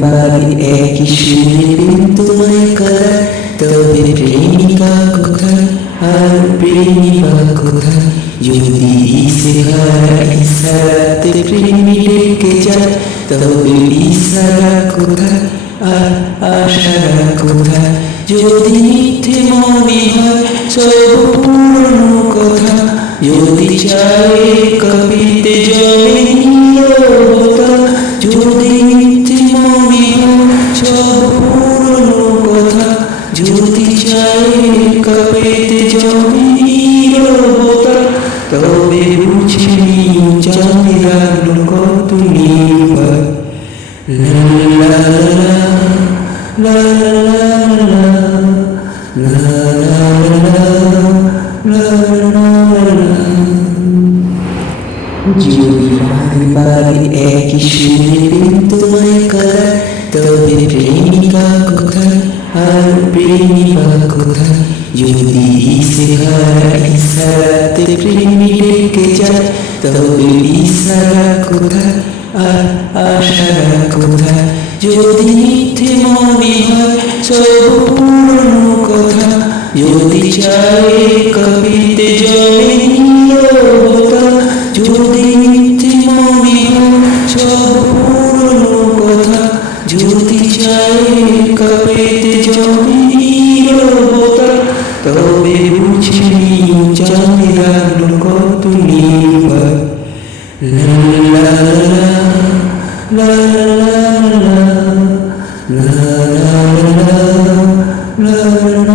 বাড়ি একই সুরে তোমায় করা তবে প্রেমিকা কোথায়? আর প্রেমিকা কোথায়? যদি ইসেহারা ইসারাতে প্রেমী ডেকে যায়, তবে ইসারা কোথায়? আর আশারা কোথায়? যদি মিথ্যে মনে হয়, সব পুরনো কথা, যদি চায় যদি চাই কবেতে জমির হতাম তবে বুঝবি চাঁদিরার কত নির্ভর লা লা লা যদি বারবার একই সুরে বিন্দু তোমায় করা তবে প্রেমিকা প্রেমিকা কোথায় যদি ইসেহারা ইসারাতে প্রেমী ডেকে যায় তবে ইসারা কোথায় আর আশারা কোথায় যদি মিথ্যে মনে হয় সব পুরনো কথা যদি চায় কবিতে নীরবতা যদি মিথ্যে মনে হয়, সব চাই কপেতে জমির বোতল তবে বুঝি চাঁদিয়ার কত নির্ভর লা লা লা লা লা লা লা লা